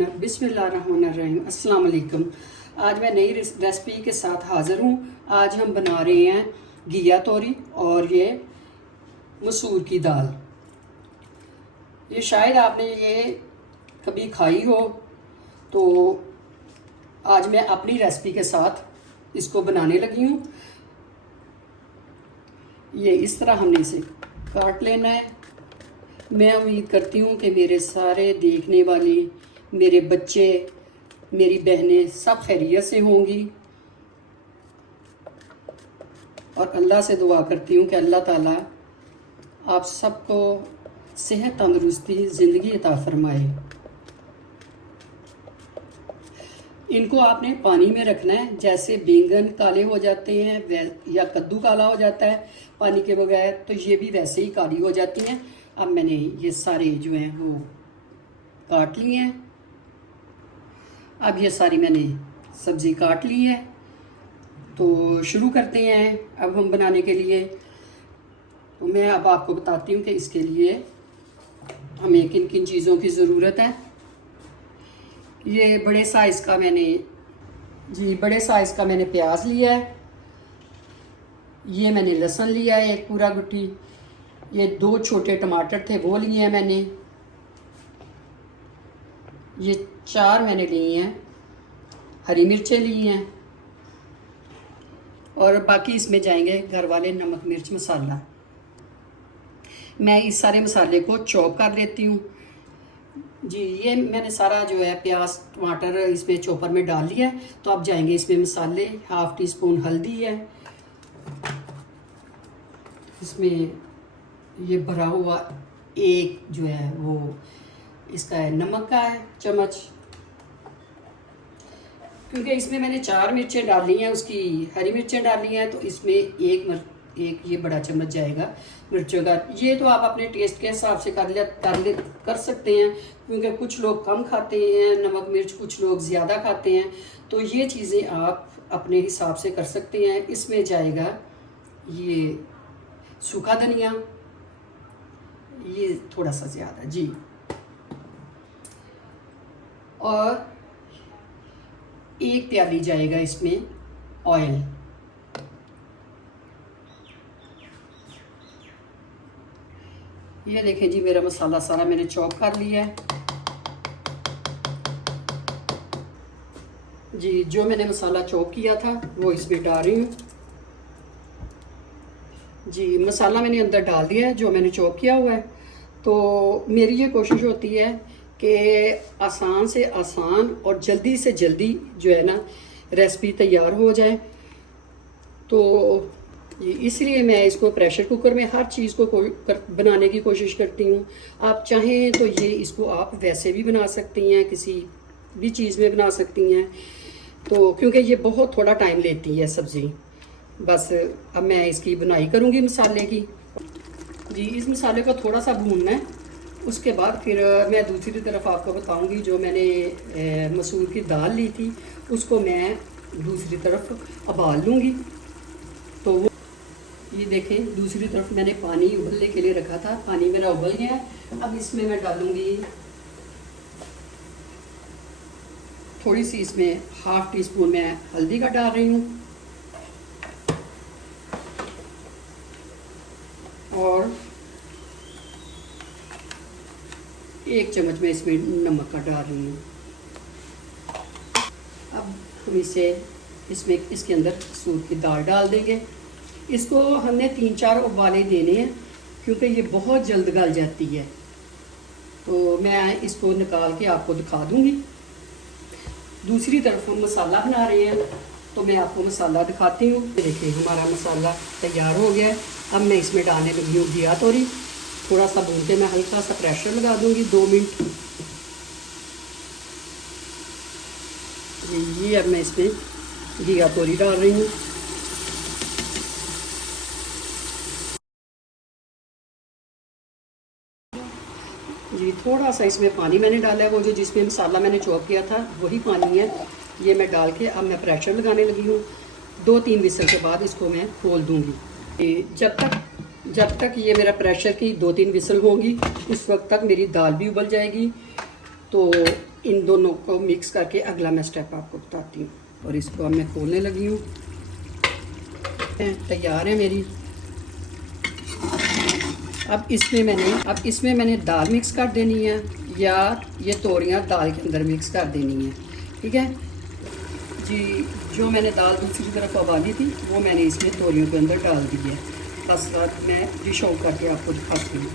बिस्मिल्लाहिर्रहमानिर्रहीम। अस्सलाम वालेकुम। आज मैं नई रेसिपी के साथ हाज़िर हूँ। आज हम बना रहे हैं घिया तोरी और ये मसूर की दाल। ये शायद आपने ये कभी खाई हो, तो आज मैं अपनी रेसिपी के साथ इसको बनाने लगी हूँ। ये इस तरह हमने इसे काट लेना है। मैं उम्मीद करती हूँ कि मेरे सारे देखने वाली, मेरे बच्चे, मेरी बहनें सब खैरियत से होंगी और अल्लाह से दुआ करती हूँ कि अल्लाह ताला आप सबको सेहत तंदुरुस्ती ज़िंदगी अता फरमाए। इनको आपने पानी में रखना है, जैसे बैंगन काले हो जाते हैं या कद्दू काला हो जाता है पानी के बगैर, तो ये भी वैसे ही काली हो जाती हैं। अब मैंने ये सारे जो हैं वो काट लिए हैं। अब ये सारी मैंने सब्ज़ी काट ली है, तो शुरू करते हैं अब हम बनाने के लिए। तो मैं अब आपको बताती हूँ कि इसके लिए हमें किन किन चीज़ों की ज़रूरत है। ये बड़े साइज़ का मैंने प्याज लिया है। ये मैंने लहसुन लिया है एक पूरा गुट्ठी। ये 2 छोटे टमाटर थे वो लिए हैं मैंने। ये 4 मैंने लिए हैं हरी मिर्चें ली हैं, और बाकी इसमें जाएंगे घर वाले नमक मिर्च मसाला। मैं इस सारे मसाले को चॉप कर लेती हूँ जी। ये मैंने सारा जो है प्याज टमाटर इसमें चॉपर में डाल लिया है। तो अब जाएंगे इसमें मसाले। 1/2 टीस्पून हल्दी है, इसमें ये भरा हुआ एक जो है वो इसका है नमक का है चम्मच, क्योंकि इसमें मैंने 4 मिर्चें डाली हैं, उसकी हरी मिर्चें डाली हैं, तो इसमें एक ये बड़ा चम्मच जाएगा मिर्चों का। ये तो आप अपने टेस्ट के हिसाब से कर सकते हैं, क्योंकि कुछ लोग कम खाते हैं नमक मिर्च, कुछ लोग ज़्यादा खाते हैं, तो ये चीज़ें आप अपने हिसाब से कर सकते हैं। इसमें जाएगा ये सूखा धनिया, ये थोड़ा सा ज़्यादा जी, और 1 प्याली जाएगा इसमें ऑयल। ये देखें जी, मेरा मसाला सारा मैंने चॉप कर लिया है जी। जो मैंने मसाला चॉप किया था वो इसमें डाल रही हूँ जी। मसाला मैंने अंदर डाल दिया है जो मैंने चॉप किया हुआ है। तो मेरी ये कोशिश होती है कि आसान से आसान और जल्दी से जल्दी जो है ना रेसिपी तैयार हो जाए। तो इसलिए मैं इसको प्रेशर कुकर में हर चीज़ को बनाने की कोशिश करती हूँ। आप चाहें तो इसको आप वैसे भी बना सकती हैं, किसी भी चीज़ में बना सकती हैं, तो क्योंकि ये बहुत थोड़ा टाइम लेती है सब्ज़ी। बस अब मैं इसकी बुनाई करूँगी मसाले की जी। इस मसाले को थोड़ा सा भूनना है, उसके बाद फिर मैं दूसरी तरफ आपको बताऊंगी। जो मैंने मसूर की दाल ली थी उसको मैं दूसरी तरफ उबाल लूँगी। तो वो ये देखें, दूसरी तरफ मैंने पानी उबलने के लिए रखा था, पानी मेरा उबल गया है। अब इसमें मैं डालूँगी थोड़ी सी, इसमें 1/2 टीस्पून मैं हल्दी का डाल रही हूँ, और 1 चम्मच मैं इसमें नमक का डाल रही हूँ। अब हम इसके अंदर मसूर की दाल डाल देंगे। इसको हमने 3-4 उबाले देने हैं, क्योंकि ये बहुत जल्द गल जाती है। तो मैं इसको निकाल के आपको दिखा दूँगी। दूसरी तरफ हम मसाला बना रहे हैं, तो मैं आपको मसाला दिखाती हूँ। देखिए हमारा मसाला तैयार हो गया है। अब मैं इसमें डालने लगी हूँ घिया तोरी। थोड़ा सा भून के मैं हल्का सा प्रेशर लगा दूंगी 2 मिनट। ये अब मैं इसमें घिया तोरी डाल रही हूँ जी। थोड़ा सा इसमें पानी मैंने डाला है, वो जो जिसमें मसाला मैंने चॉप किया था वही पानी है। ये मैं डाल के अब मैं प्रेशर लगाने लगी हूँ। 2-3 विसल के बाद इसको मैं खोल दूँगी। जब तक ये मेरा प्रेशर की 2-3 विसल होंगी, उस वक्त तक मेरी दाल भी उबल जाएगी। तो इन दोनों को मिक्स करके अगला मैं स्टेप आपको बताती हूँ। और इसको अब मैं खोलने लगी हूँ। तैयार है मेरी। अब इसमें मैंने दाल मिक्स कर देनी है या ये तोरियां दाल के अंदर मिक्स कर देनी है। ठीक है जी। जो मैंने दाल दूसरी तरफ उबाली थी वो मैंने इसमें तोरियों के अंदर डाल दी है। बस मैं डिश आउट करके आपको दिखाती हूँ।